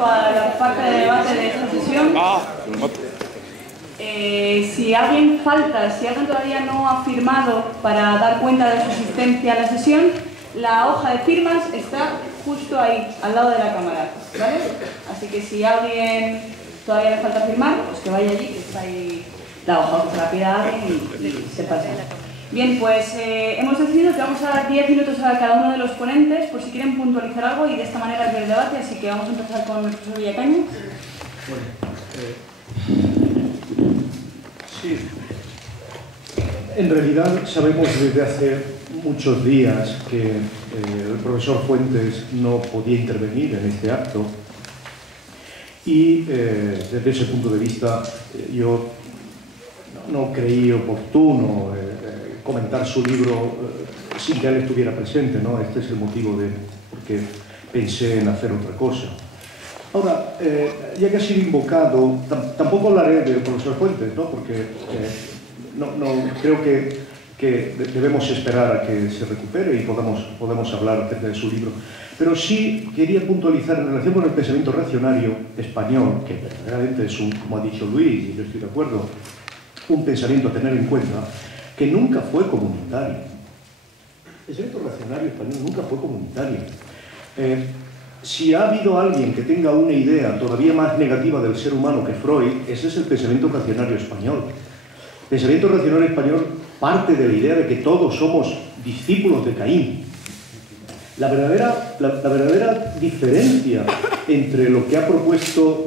paso a la parte de debate de esta sesión. Si alguien falta, si alguien todavía no ha firmado para dar cuenta de su asistencia a la sesión, la hoja de firmas está justo ahí, al lado de la cámara, ¿vale? Así que si a alguien todavía le falta firmar, pues que vaya allí, que está ahí la hoja, que se la pida a alguien y se pasa. Bien, pues hemos decidido que vamos a dar 10 minutos a cada uno de los ponentes, por si quieren puntualizar algo, y de esta manera abrir el debate, así que vamos a empezar con el profesor Villacaña. Sí. En realidad sabemos desde hace muchos días que el profesor Fuentes no podía intervenir en este acto y desde ese punto de vista yo no creí oportuno comentar su libro sin que él estuviera presente, ¿no? Este es el motivo de porque pensé en hacer otra cosa. Ahora, ya que ha sido invocado, tampoco hablaré del profesor Fuentes, ¿no? Porque creo que debemos esperar a que se recupere y podamos hablar acerca de su libro. Pero sí quería puntualizar en relación con el pensamiento reaccionario español, que verdaderamente es como ha dicho Luis, y yo estoy de acuerdo, un pensamiento a tener en cuenta, que nunca fue comunitario. El pensamiento reaccionario español nunca fue comunitario. Si ha habido alguien que tenga una idea todavía más negativa del ser humano que Freud, ese es el pensamiento reaccionario español. El pensamiento reaccionario español parte de la idea de que todos somos discípulos de Caín. La verdadera diferencia entre lo que ha propuesto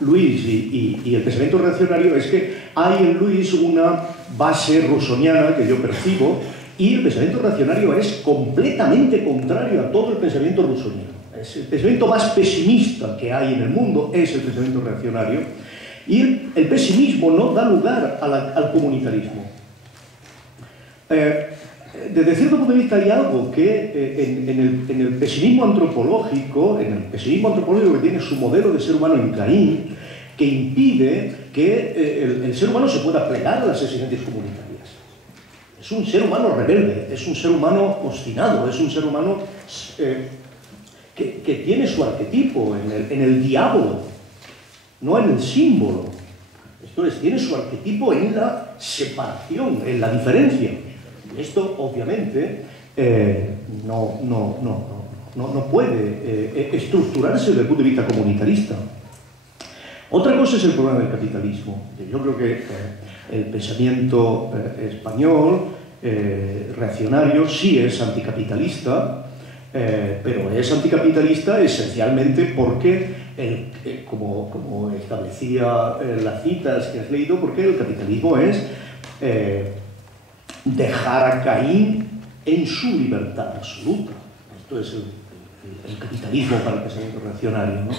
Luis y el pensamiento reaccionario es que hay en Luis una base rusoniana que yo percibo, y el pensamiento reaccionario es completamente contrario a todo el pensamiento rusoniano. Es el pensamiento más pesimista que hay en el mundo, es el pensamiento reaccionario, y el pesimismo no da lugar al comunitarismo. Desde cierto punto de vista hay algo que en el pesimismo antropológico, que tiene su modelo de ser humano en Caín, que impide que el ser humano se pueda plegar a las exigencias comunitarias. Es un ser humano rebelde, es un ser humano obstinado, es un ser humano que tiene su arquetipo en el diablo, no en el símbolo. Esto es, tiene su arquetipo en la separación, en la diferencia. Esto, obviamente, no puede estructurarse desde el punto de vista comunitarista. Otra cosa es el problema del capitalismo. Yo creo que el pensamiento español reaccionario sí es anticapitalista, pero es anticapitalista esencialmente porque, como establecía las citas que has leído, porque el capitalismo es dejar a Caín en su libertad absoluta. Esto es el capitalismo para el pensamiento reaccionario, ¿no?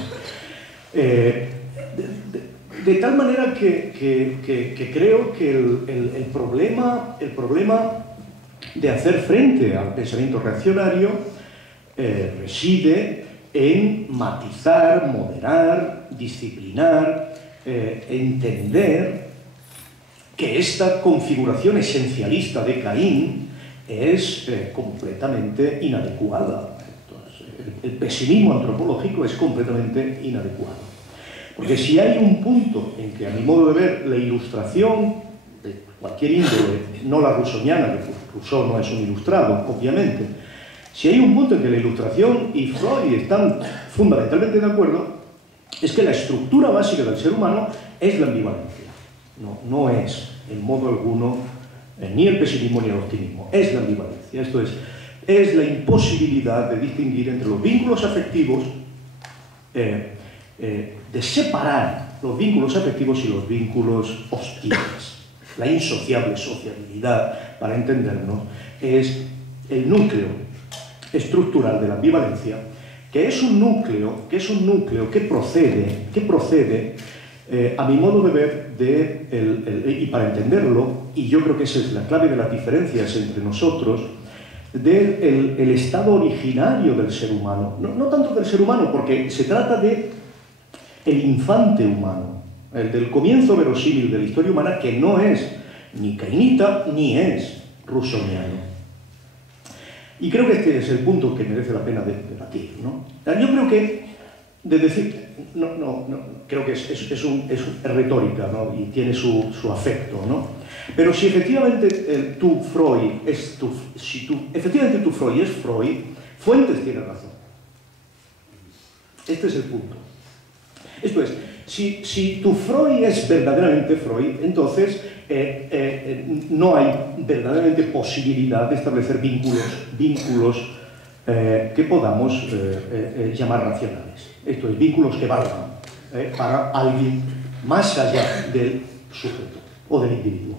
De tal manera que creo que el problema de hacer frente al pensamiento reaccionario reside en matizar, moderar, disciplinar, entender que esta configuración esencialista de Caín es completamente inadecuada. Entonces, el pesimismo antropológico es completamente inadecuado. Porque si hay un punto en que, a mi modo de ver, la ilustración de cualquier índole, no la rusoniana, que Rousseau no es un ilustrado, obviamente, si hay un punto en que la ilustración y Freud están fundamentalmente de acuerdo, es que la estructura básica del ser humano es la ambivalencia. No es, en modo alguno, ni el pesimismo ni el optimismo, es la ambivalencia. Esto es la imposibilidad de distinguir entre los vínculos afectivos, de separar los vínculos afectivos y los vínculos hostiles. La insociable sociabilidad, para entendernos, es el núcleo estructural de la ambivalencia, que es un núcleo que procede a mi modo de ver, y para entenderlo, y yo creo que esa es la clave de las diferencias entre nosotros, del estado originario del ser humano. No tanto del ser humano, porque se trata de el infante humano, el del comienzo verosímil de la historia humana, que no es ni cainita ni es rusoniano. Y creo que este es el punto que merece la pena debatir, ¿no? Yo creo que de decir, no, creo que es retórica, ¿no? Y tiene su afecto, ¿no? Pero si efectivamente efectivamente tu Freud es Freud, Fuentes tiene razón. Este es el punto. Esto es, si tu Freud es verdaderamente Freud, entonces no hay verdaderamente posibilidad de establecer vínculos que podamos llamar racionales. Esto es, vínculos que valgan para alguien más allá del sujeto o del individuo.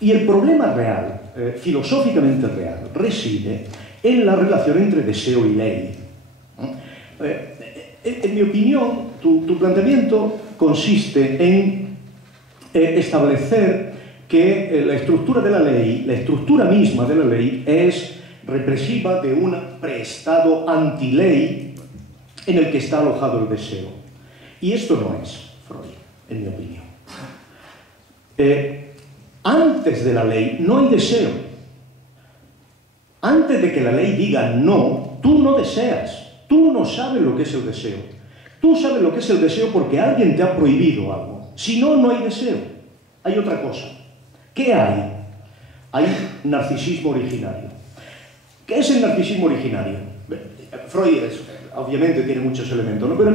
Y el problema real, filosóficamente real, reside en la relación entre deseo y ley. En mi opinión, tu planteamiento consiste en establecer que la estructura de la ley, la estructura misma de la ley, es represiva de un preestado antiley en el que está alojado el deseo. Y esto no es Freud, en mi opinión. Antes de la ley no hay deseo. Antes de que la ley diga no, tú no deseas. Tú no sabes lo que es el deseo. Tú sabes lo que es el deseo porque alguien te ha prohibido algo. Si no, no hay deseo. Hay otra cosa. ¿Qué hay? Hay narcisismo originario. ¿Qué es el narcisismo originario? Freud obviamente tiene muchos elementos, ¿no? Pero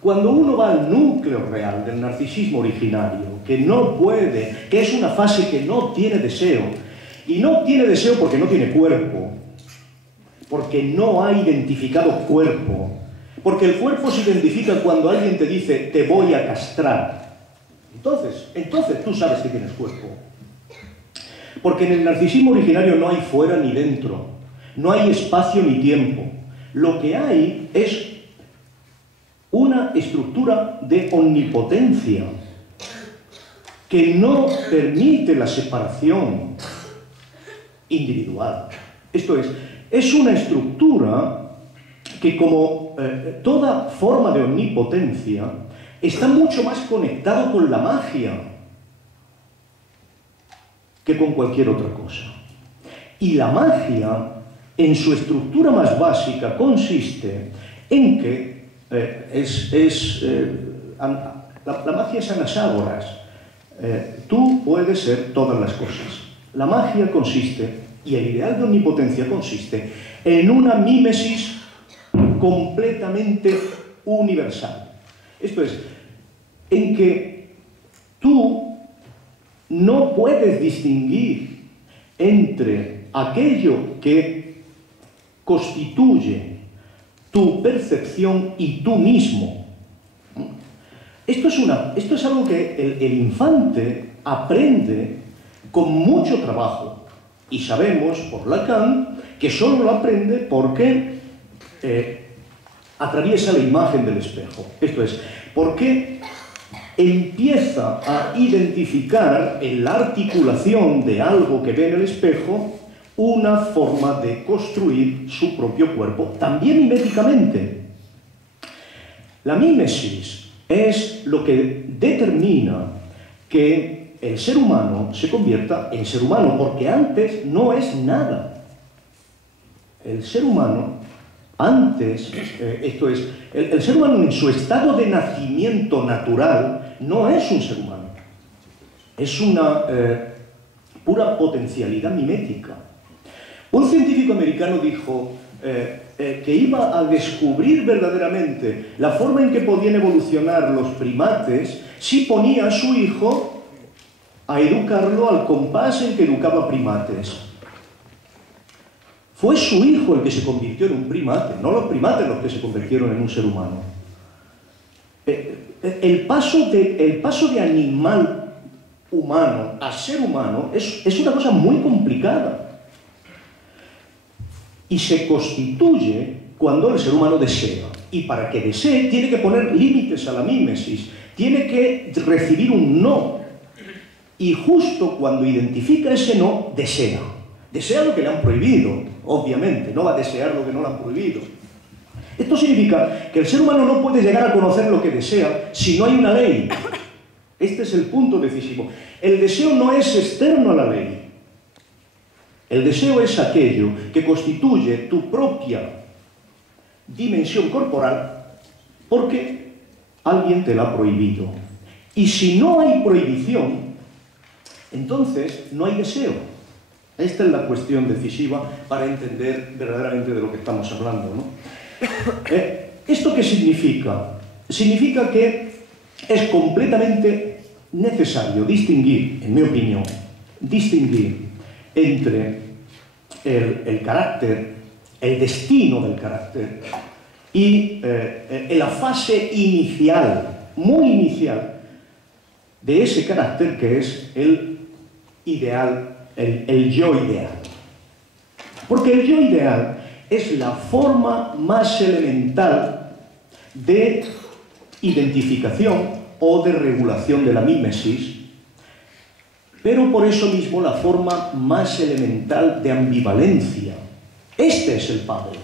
cuando uno va al núcleo real del narcisismo originario, que es una fase que no tiene deseo, y no tiene deseo porque no tiene cuerpo, porque no ha identificado cuerpo, porque el cuerpo se identifica cuando alguien te dice te voy a castrar. Entonces tú sabes que tienes cuerpo. Porque en el narcisismo originario no hay fuera ni dentro, no hay espacio ni tiempo. Lo que hay es una estructura de omnipotencia que no permite la separación individual. Esto es una estructura que, como toda forma de omnipotencia, está mucho más conectado con la magia que con cualquier otra cosa. Y la magia, en su estructura más básica, consiste en que la magia es anaságoras. Tú puedes ser todas las cosas. La magia consiste, y el ideal de omnipotencia consiste, en una mímesis completamente universal. Esto es, en que tú no puedes distinguir entre aquello que constituye tu percepción y tú mismo. Esto es algo que el infante aprende con mucho trabajo, y sabemos por Lacan que solo lo aprende porque atraviesa la imagen del espejo. Esto es, porque empieza a identificar en la articulación de algo que ve en el espejo una forma de construir su propio cuerpo, también miméticamente. La mímesis es lo que determina que el ser humano se convierta en ser humano, porque antes no es nada. El ser humano, antes, esto es, el ser humano en su estado de nacimiento natural no es un ser humano. Es una pura potencialidad mimética. Un científico americano dijo que iba a descubrir verdaderamente la forma en que podían evolucionar los primates si ponía a su hijo a educarlo al compás en que educaba primates. Fue su hijo el que se convirtió en un primate, no los primates los que se convirtieron en un ser humano. El paso de animal humano a ser humano es una cosa muy complicada. Y se constituye cuando el ser humano desea. Y para que desee, tiene que poner límites a la mímesis. Tiene que recibir un no. Y justo cuando identifica ese no, desea. Desea lo que le han prohibido, obviamente. No va a desear lo que no le han prohibido. Esto significa que el ser humano no puede llegar a conocer lo que desea si no hay una ley. Este es el punto decisivo. El deseo no es externo a la ley. El deseo es aquello que constituye tu propia dimensión corporal porque alguien te la ha prohibido. Y si no hay prohibición, entonces no hay deseo. Esta es la cuestión decisiva para entender verdaderamente de lo que estamos hablando, ¿no? ¿Esto qué significa? Significa que es completamente necesario distinguir, en mi opinión, distinguir entre el carácter, el destino del carácter y la fase inicial, muy inicial, de ese carácter que es el ideal, el yo ideal. Porque el yo ideal es la forma más elemental de identificación o de regulación de la mímesis, pero por eso mismo la forma más elemental de ambivalencia. Este es el Padre.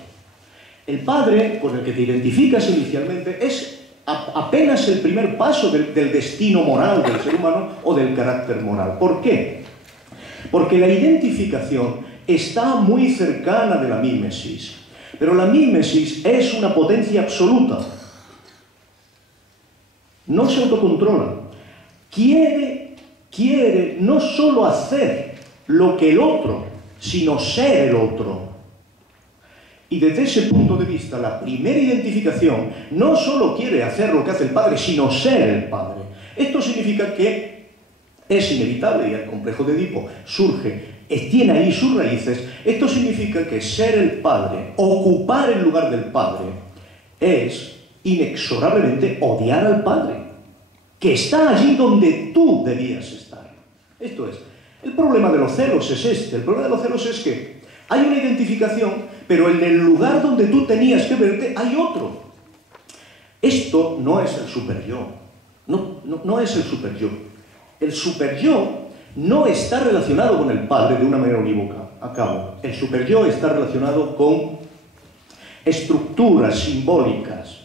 El Padre con el que te identificas inicialmente es apenas el primer paso del destino moral del ser humano o del carácter moral. ¿Por qué? Porque la identificación está muy cercana de la mímesis, pero la mímesis es una potencia absoluta. No se autocontrola. Quiere no solo hacer lo que el otro, sino ser el otro. Y desde ese punto de vista, la primera identificación no solo quiere hacer lo que hace el Padre, sino ser el Padre. Esto significa que es inevitable, y el complejo de Edipo tiene ahí sus raíces. Esto significa que ser el Padre, ocupar el lugar del Padre, es inexorablemente odiar al Padre, que está allí donde tú debías estar. Esto es, el problema de los celos es este. El problema de los celos es que hay una identificación, pero en el lugar donde tú tenías que verte hay otro. Esto no es el superyo. No es el superyo. El superyo no está relacionado con el Padre de una manera unívoca. Acabo. El superyo está relacionado con estructuras simbólicas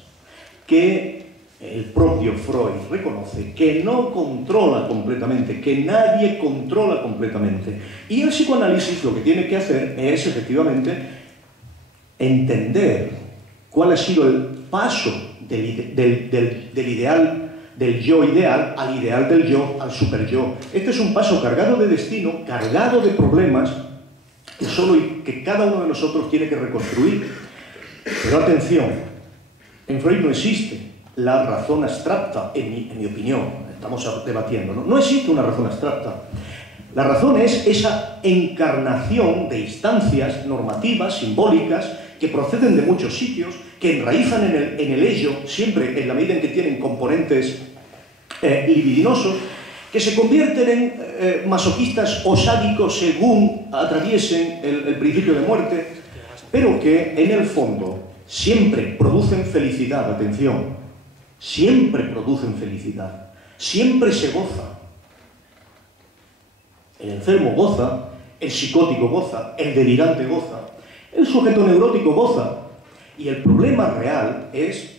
que el propio Freud reconoce que no controla completamente, que nadie controla completamente. Y el psicoanálisis lo que tiene que hacer es, efectivamente, entender cuál ha sido el paso del ideal, del yo ideal, al ideal del yo, al superyo. Este es un paso cargado de destino, cargado de problemas, que cada uno de nosotros tiene que reconstruir. Pero atención, en Freud no existe la razón abstracta, en mi opinión, estamos debatiendo, ¿no? No existe una razón abstracta. La razón es esa encarnación de instancias normativas, simbólicas, que proceden de muchos sitios, que enraizan en el ello, siempre en la medida en que tienen componentes libidinosos, que se convierten en masoquistas o sádicos según atraviesen el principio de muerte, pero que en el fondo siempre producen felicidad, atención. Siempre producen felicidad, siempre se goza. El enfermo goza, el psicótico goza, el delirante goza, el sujeto neurótico goza. Y el problema real es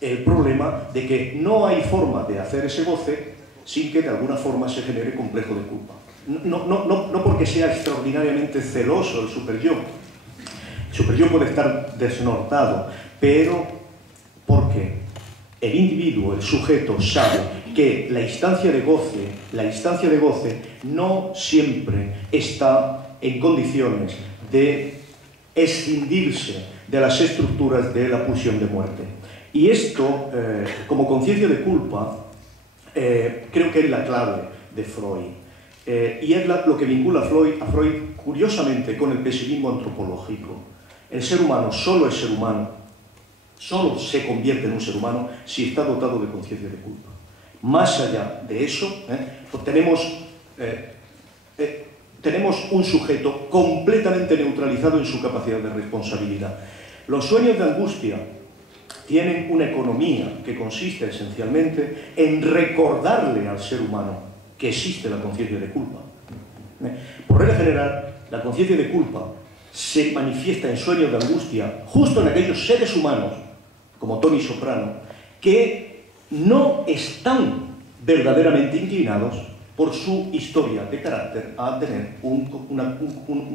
el problema de que no hay forma de hacer ese goce sin que de alguna forma se genere complejo de culpa. No porque sea extraordinariamente celoso el superyo. El superyo puede estar desnortado, pero porque el individuo, el sujeto, sabe que la instancia de goce no siempre está en condiciones de escindirse de las estructuras de la pulsión de muerte. Y esto, como conciencia de culpa, creo que es la clave de Freud. Y es lo que vincula a Freud, curiosamente, con el pesimismo antropológico. El ser humano solo es ser humano, solo se convierte en un ser humano si está dotado de conciencia de culpa. Más allá de eso, pues tenemos un sujeto completamente neutralizado en su capacidad de responsabilidad. Los sueños de angustia tienen una economía que consiste esencialmente en recordarle al ser humano que existe la conciencia de culpa. Por regla general, la conciencia de culpa se manifiesta en sueños de angustia justo en aquellos seres humanos, como Tony Soprano, que no están verdaderamente inclinados por su historia de carácter, a tener un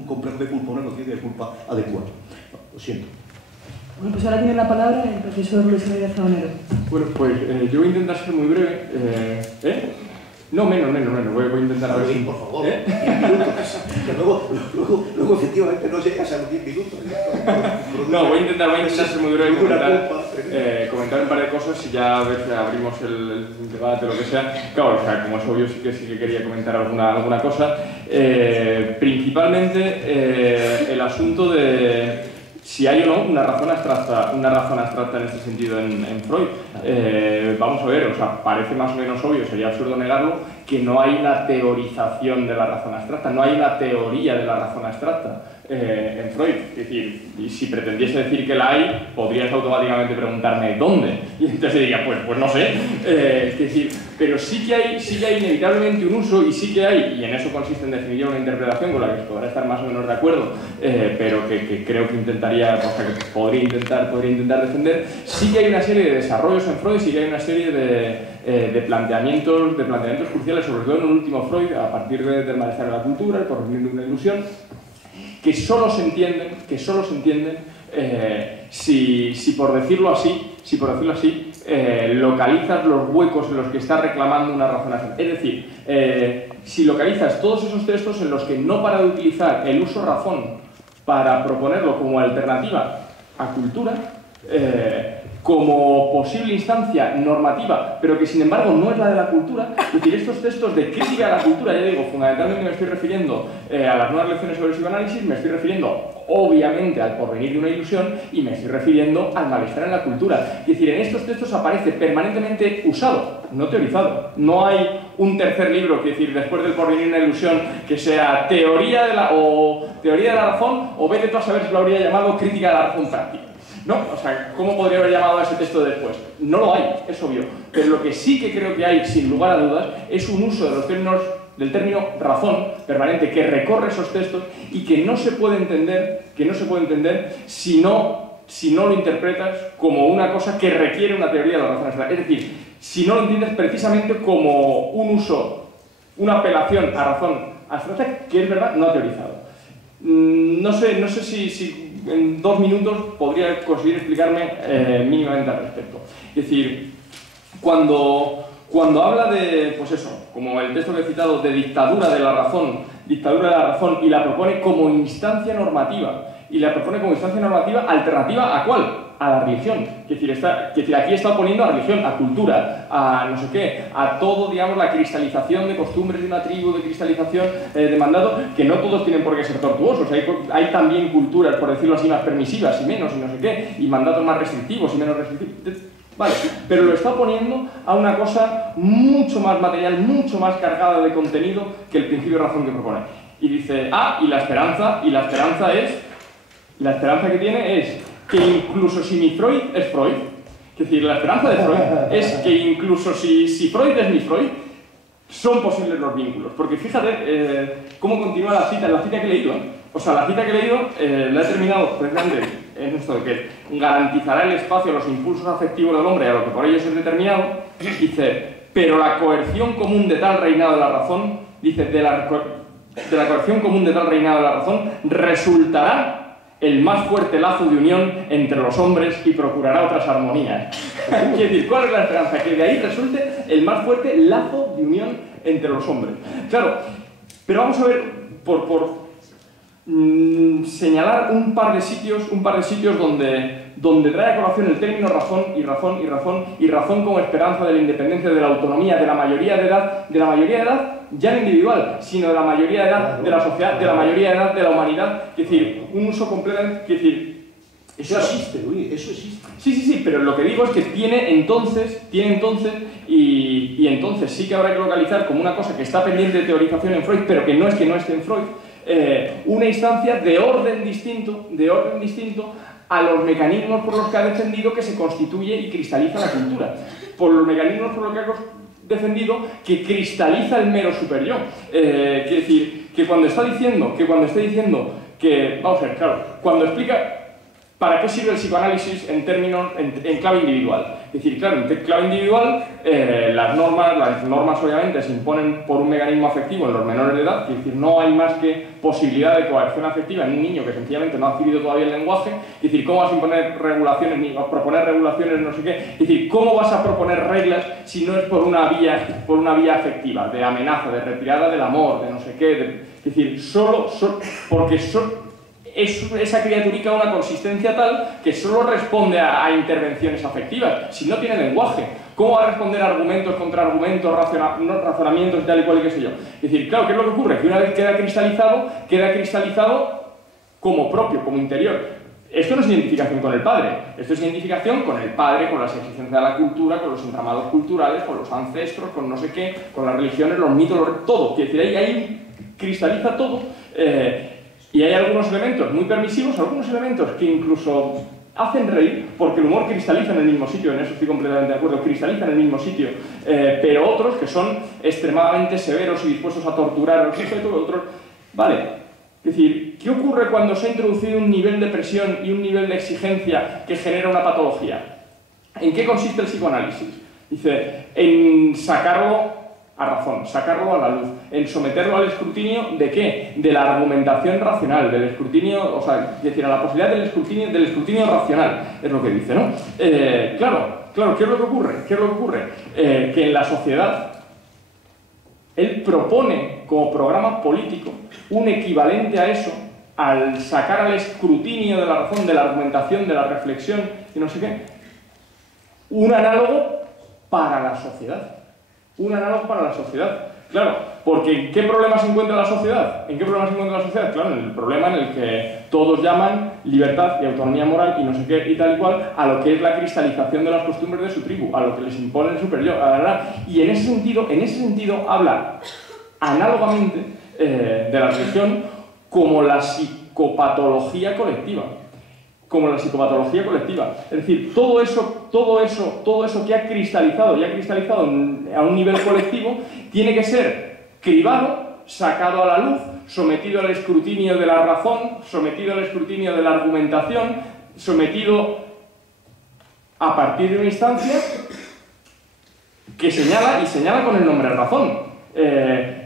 complejo de culpa, una conciencia de culpa adecuada. Lo siento. Bueno, pues ahora tiene la palabra el profesor Luis Javier Zabonero. Bueno, pues yo voy a intentar ser muy breve. No, menos. Voy a intentar... Sí, por favor, 10 minutos. Que luego efectivamente no llegas a los 10 minutos. No, voy a intentar ser muy breve y comentar un par de cosas y ya a ver si abrimos el debate o lo que sea. Claro, o sea, como es obvio, sí que quería comentar alguna cosa. Principalmente el asunto de si hay o no una razón abstracta en este sentido en Freud. Vamos a ver, o sea, parece más o menos obvio, sería absurdo negarlo, que no hay una teorización de la razón abstracta, no hay una teoría de la razón abstracta en Freud. Es decir, y si pretendiese decir que la hay, podrías automáticamente preguntarme ¿dónde? Y entonces diría, pues no sé. Es decir, pero sí que hay inevitablemente un uso y sí que hay, y en eso consiste en definitiva una interpretación con la que se podrá estar más o menos de acuerdo, pero que creo que podría intentar defender. Sí que hay una serie de desarrollos en Freud, sí que hay una serie de planteamientos cruciales, sobre todo en el último Freud, a partir del malestar de la cultura, el porvenir de una ilusión, que solo se entienden si por decirlo así, localizas los huecos en los que está reclamando una razón abstracta. Es decir, si localizas todos esos textos en los que no para de utilizar el uso razón para proponerlo como alternativa a cultura, como posible instancia normativa, pero que sin embargo no es la de la cultura. Es decir, estos textos de crítica a la cultura, ya digo, fundamentalmente me estoy refiriendo a las nuevas lecciones sobre el psicoanálisis, me estoy refiriendo obviamente al porvenir de una ilusión y me estoy refiriendo al malestar en la cultura. Es decir, en estos textos aparece permanentemente usado, no teorizado. No hay un tercer libro, que decir, después del porvenir de una ilusión, que sea teoría de la razón, o vete tú a saber si lo habría llamado crítica de la razón práctica. No, o sea, ¿cómo podría haber llamado a ese texto después? No lo hay, es obvio. Pero lo que sí que creo que hay, sin lugar a dudas, es un uso de los términos, del término razón permanente que recorre esos textos y que no se puede entender si no lo interpretas como una cosa que requiere una teoría de la razón abstracta. Es decir, si no lo entiendes precisamente como un uso, una apelación a razón abstracta que es verdad, no ha teorizado. No sé si en 2 minutos podría conseguir explicarme mínimamente al respecto. Es decir, cuando habla de, pues eso, como el texto que he citado, de dictadura de la razón y la propone como instancia normativa, alternativa ¿a cuál? A la religión. Es decir, aquí está oponiendo a religión, a cultura, a no sé qué, a todo, digamos, la cristalización de costumbres de una tribu, de cristalización de mandato, que no todos tienen por qué ser tortuosos. Hay también culturas, por decirlo así, más permisivas y menos, y no sé qué, y mandatos más restrictivos y menos restrictivos. Vale, pero lo está poniendo a una cosa mucho más material, mucho más cargada de contenido que el principio de razón que propone. Y dice, y la esperanza que tiene es que incluso si mi Freud es Freud, es decir, la esperanza de Freud es que incluso si Freud es mi Freud, son posibles los vínculos. Porque fíjate cómo continúa la cita que he leído. O sea, la cita que he leído la he terminado precisamente en esto de que garantizará el espacio a los impulsos afectivos del hombre y a lo que por ellos es determinado. Dice, pero la coerción común de tal reinado de la razón, dice, de la coerción común de tal reinado de la razón resultará el más fuerte lazo de unión entre los hombres y procurará otras armonías. Quiere decir, ¿cuál es la esperanza? Que de ahí resulte el más fuerte lazo de unión entre los hombres. Claro, pero vamos a ver, por señalar un par de sitios donde trae a colación el término razón como esperanza de la independencia, de la autonomía, de la mayoría de edad, ya no individual, sino de la mayoría de edad de la sociedad, de la mayoría de edad de la humanidad. Es decir, un uso completamente... Es decir, eso existe, Luis, eso existe. Sí, pero lo que digo es que tiene entonces, y entonces sí que habrá que localizar como una cosa que está pendiente de teorización en Freud, pero que no esté en Freud, una instancia de orden distinto a los mecanismos por los que ha defendido que se constituye y cristaliza la cultura, por los mecanismos por los que ha defendido que cristaliza el mero superyo. Quiere decir, que cuando está diciendo que, vamos a ver, claro, cuando explica ¿para qué sirve el psicoanálisis en clave individual? Es decir, claro, en clave individual las normas obviamente se imponen por un mecanismo afectivo en los menores de edad, es decir, no hay más que posibilidad de coerción afectiva en un niño que sencillamente no ha adquirido todavía el lenguaje, es decir, ¿cómo vas a imponer regulaciones ni a proponer regulaciones no sé qué? Es decir, ¿cómo vas a proponer reglas si no es por una vía afectiva, de amenaza, de retirada del amor, de no sé qué? Es decir, porque es esa criaturica una consistencia tal que solo responde a intervenciones afectivas, si no tiene lenguaje. ¿Cómo va a responder a argumentos, contraargumentos, razonamientos y tal y cual y qué sé yo? Es decir, claro, ¿qué es lo que ocurre? Que una vez queda cristalizado como propio, como interior. Esto no es identificación con el padre, esto es identificación con el padre, con las exigencias de la cultura, con los entramados culturales, con los ancestros, con no sé qué, con las religiones, los mitos, todo. Es decir, ahí cristaliza todo. Y hay algunos elementos muy permisivos, algunos elementos que incluso hacen reír, porque el humor cristaliza en el mismo sitio, en eso estoy completamente de acuerdo, cristaliza en el mismo sitio, pero otros que son extremadamente severos y dispuestos a torturar a los sujetos, otros... Vale, es decir, ¿qué ocurre cuando se ha introducido un nivel de presión y un nivel de exigencia que genera una patología? ¿En qué consiste el psicoanálisis? Dice, en sacarlo a razón, sacarlo a la luz, en someterlo al escrutinio ¿de qué? De la argumentación racional, del escrutinio, o sea, es decir, a la posibilidad del escrutinio racional, es lo que dice, ¿no? Claro, ¿qué es lo que ocurre? Que en la sociedad él propone como programa político un equivalente a eso, al sacar al escrutinio de la razón, de la argumentación, de la reflexión y no sé qué, un análogo para la sociedad. Un análogo para la sociedad. Claro, porque ¿en qué problema se encuentra la sociedad? Claro, en el problema en el que todos llaman libertad y autonomía moral y no sé qué y tal y cual a lo que es la cristalización de las costumbres de su tribu, a lo que les impone el superior, y en ese sentido habla análogamente de la religión como la psicopatología colectiva. Es decir, todo eso que ha cristalizado y ha cristalizado a un nivel colectivo tiene que ser cribado, sacado a la luz, sometido al escrutinio de la razón, sometido al escrutinio de la argumentación, sometido a partir de una instancia que señala con el nombre razón.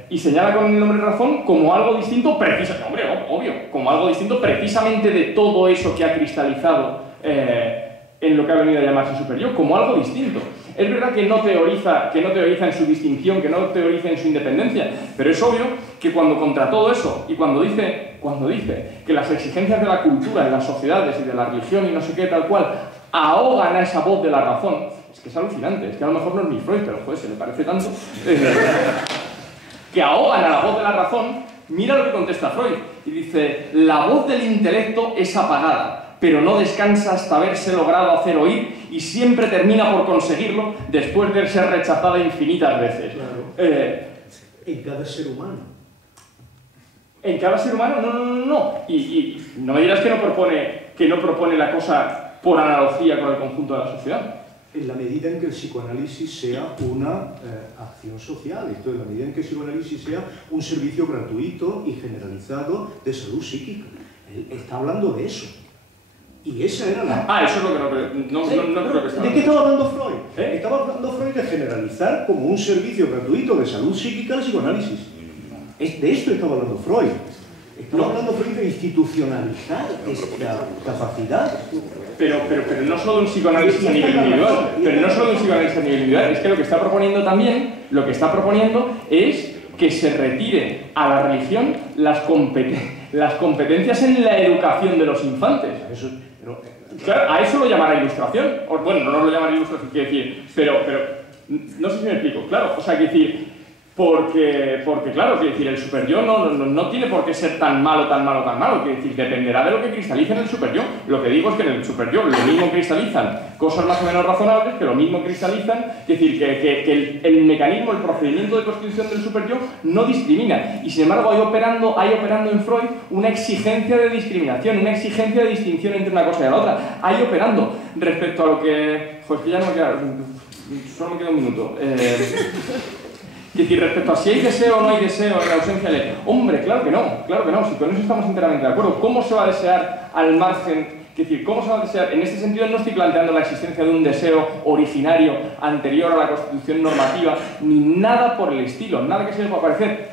Y señala con el nombre razón como algo distinto, como algo distinto precisamente de todo eso que ha cristalizado en lo que ha venido a llamarse superior, como algo distinto. Es verdad que no teoriza en su distinción, que no teoriza en su independencia, pero es obvio que cuando contra todo eso, y cuando dice que las exigencias de la cultura, de las sociedades y de la religión y no sé qué tal cual, ahogan a esa voz de la razón, es que es alucinante, es que a lo mejor no es ni Freud, pero joder, se le parece tanto... que ahogan a la voz de la razón, mira lo que contesta Freud, y dice, la voz del intelecto es apagada, pero no descansa hasta haberse logrado hacer oír y siempre termina por conseguirlo después de ser rechazada infinitas veces. Claro. En cada ser humano. En cada ser humano, no. Y no me dirás que no propone la cosa por analogía con el conjunto de la sociedad. En la medida en que el psicoanálisis sea una acción social, esto en la medida en que el psicoanálisis sea un servicio gratuito y generalizado de salud psíquica. Él está hablando de eso. Y esa era la... eso es lo que no creo que está. ¿De qué estaba hablando Freud? Estaba hablando Freud de generalizar como un servicio gratuito de salud psíquica el psicoanálisis. De esto estaba hablando Freud. Estaba hablando Freud de institucionalizar esta capacidad. Pero no solo de un psicoanálisis a nivel individual, es que lo que está proponiendo es que se retire a la religión las competencias en la educación de los infantes. Claro, a eso lo llamará ilustración. Bueno, no lo llamará ilustración, quiero decir, pero no sé si me explico. Claro, o sea, quiero decir, porque claro, quiero decir, el superyo no tiene por qué ser tan malo, quiero decir, dependerá de lo que cristalice en el superyo. Lo que digo es que en el superyo lo mismo cristalizan cosas más o menos razonables, que lo mismo cristalizan, es decir, que el mecanismo, el procedimiento de constitución del superyo no discrimina, y sin embargo hay operando en Freud una exigencia de discriminación, una exigencia de distinción entre una cosa y la otra. Hay operando respecto a lo que... Joder, que ya no me queda... Solo me queda un minuto. Es decir, respecto a si hay deseo o no hay deseo en la ausencia de ley. Hombre, claro que no, si con eso estamos enteramente de acuerdo. ¿Cómo se va a desear al margen Es decir, ¿cómo se va a desear? En este sentido no estoy planteando la existencia de un deseo originario anterior a la constitución normativa, ni nada por el estilo, nada que se le pueda parecer.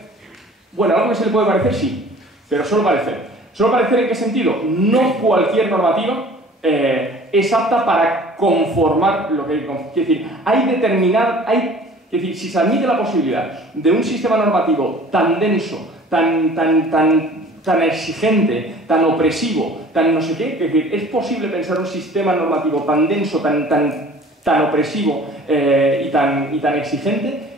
Bueno, algo que se le puede parecer, sí, pero solo parecer. ¿Solo parecer en qué sentido? No cualquier normativa es apta para conformar lo que hay. Es decir, es decir, si se admite la posibilidad de un sistema normativo tan denso, tan exigente, tan opresivo, tan no sé qué, es decir, es posible pensar un sistema normativo tan denso, tan opresivo y tan exigente,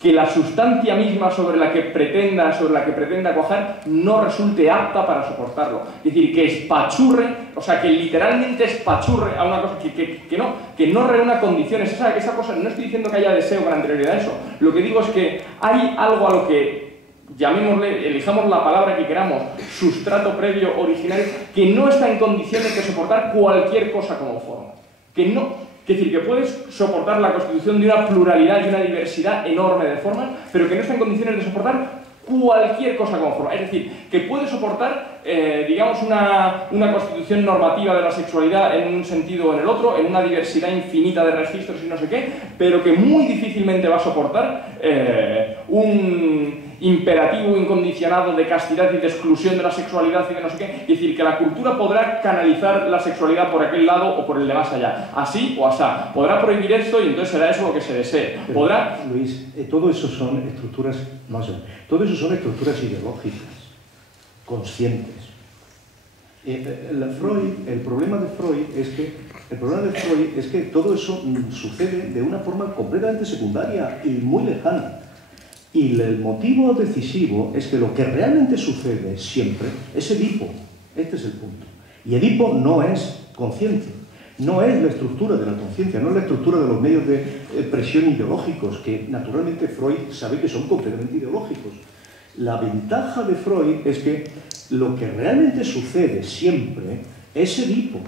que la sustancia misma sobre la que pretenda cuajar no resulte apta para soportarlo. Es decir, que espachurre, o sea, que literalmente espachurre a una cosa que no reúna condiciones. Esa cosa, no estoy diciendo que haya deseo con anterioridad a eso. Lo que digo es que hay algo a lo que, llamémosle, elijamos la palabra que queramos, sustrato previo originario, que no está en condiciones de soportar cualquier cosa como forma. Es decir, que puedes soportar la constitución de una pluralidad y una diversidad enorme de formas, pero que no está en condiciones de soportar cualquier cosa como forma. Es decir, que puede soportar, digamos, una constitución normativa de la sexualidad en un sentido o en el otro, en una diversidad infinita de registros y no sé qué, pero que muy difícilmente va a soportar un imperativo incondicionado de castidad y de exclusión de la sexualidad y de no sé qué. Es decir, que la cultura podrá canalizar la sexualidad por aquel lado o por el de más allá, así o asá. Podrá prohibir esto y entonces será eso lo que se desee. Podrá... Luis, todo eso son estructuras, todo eso son estructuras ideológicas, conscientes. El problema de Freud es que todo eso sucede de una forma completamente secundaria y muy lejana. Y el motivo decisivo es que lo que realmente sucede siempre es Edipo. Este es el punto. Y Edipo no es conciencia, no es la estructura de la conciencia, no es la estructura de los medios de presión ideológicos, que naturalmente Freud sabe que son completamente ideológicos. La ventaja de Freud es que lo que realmente sucede siempre es Edipo.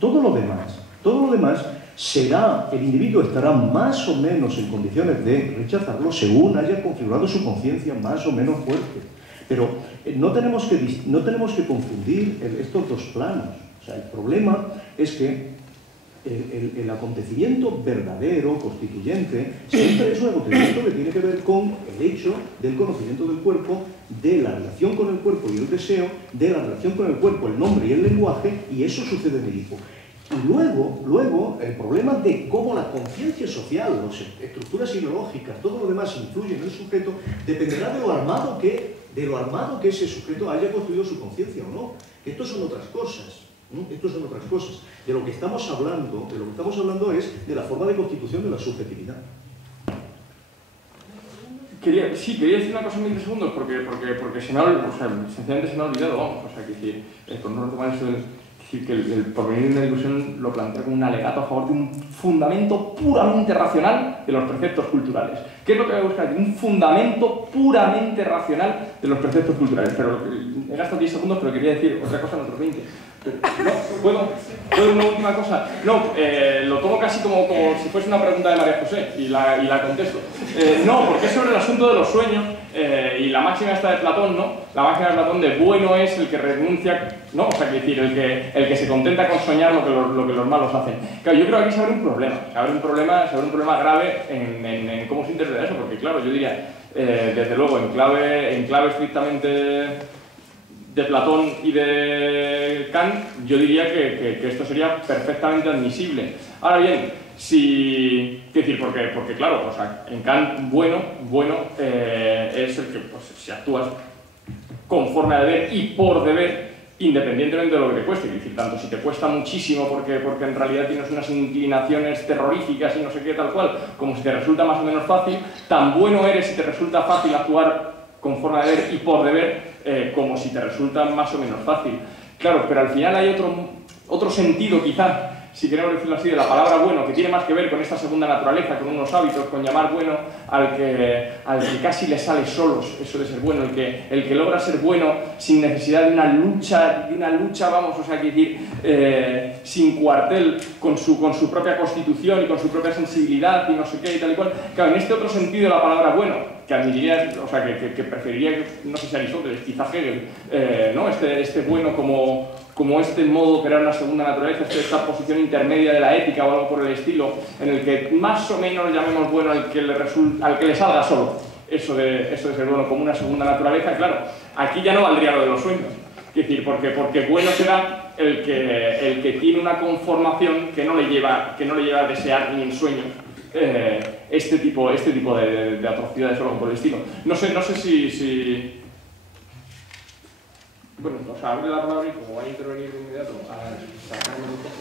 Todo lo demás será, el individuo estará más o menos en condiciones de rechazarlo según haya configurado su conciencia más o menos fuerte. Pero no tenemos que confundir estos dos planos. O sea, el problema es que el acontecimiento verdadero, constituyente, siempre es un acontecimiento que tiene que ver con el hecho del conocimiento del cuerpo, de la relación con el cuerpo y el deseo, de la relación con el cuerpo, el nombre y el lenguaje, y eso sucede en Edipo. Y luego, el problema de cómo la conciencia social, las estructuras ideológicas, todo lo demás influye en el sujeto, dependerá de lo armado que ese sujeto haya construido su conciencia o no. Estos son otras cosas. De lo que estamos hablando es de la forma de constitución de la subjetividad. Quería decir una cosa en 20 segundos porque sencillamente se me ha olvidado, vamos, o sea, que decir, por no retomar eso decir que el porvenir de la discusión lo plantea como un alegato a favor de un fundamento puramente racional de los preceptos culturales. ¿Qué es lo que voy a buscar? Un fundamento puramente racional de los preceptos culturales. Pero he gastado 10 segundos, pero quería decir otra cosa en otros 20. No, ¿puedo una última cosa? No, lo tomo casi como si fuese una pregunta de María José y la contesto. No, porque es sobre el asunto de los sueños y la máxima esta de Platón, ¿no? La máxima de Platón de bueno es el que renuncia, ¿no? O sea, que decir, el que se contenta con soñar lo que los malos hacen. Claro, yo creo que aquí se abre un problema. Se abre un problema grave en cómo se interpreta eso, porque claro, yo diría, desde luego, en clave estrictamente de Platón y de Kant, yo diría que esto sería perfectamente admisible. Ahora bien, porque claro, o sea, en Kant bueno es el que, pues, si actúas conforme a deber y por deber, independientemente de lo que te cueste, es decir, tanto si te cuesta muchísimo porque en realidad tienes unas inclinaciones terroríficas y no sé qué tal cual, como si te resulta más o menos fácil, tan bueno eres si te resulta fácil actuar conforme a deber y por deber, como si te resulta más o menos fácil. Claro, pero al final hay otro sentido quizá, si queremos decirlo así, de la palabra bueno, que tiene más que ver con esta segunda naturaleza, con unos hábitos, con llamar bueno al que casi le sale solos eso de ser bueno, el que logra ser bueno sin necesidad de una lucha, vamos, o sea, que decir, sin cuartel, con su propia constitución y con su propia sensibilidad y no sé qué y tal y cual. Claro, en este otro sentido la palabra bueno, que admitiría, o sea, que preferiría, no sé si Aristóteles, quizá Hegel, ¿no? Este bueno como este modo de crear una segunda naturaleza, esta posición intermedia de la ética o algo por el estilo, en el que más o menos llamemos bueno al que le salga solo eso de ser bueno como una segunda naturaleza. Claro, aquí ya no valdría lo de los sueños, es decir, porque bueno será el que tiene una conformación que no le lleva a desear ni en sueños este tipo de atrocidades o algo por el estilo. No sé si... Bueno, o sea, abre la palabra y como va a intervenir de inmediato a sacarme un poco.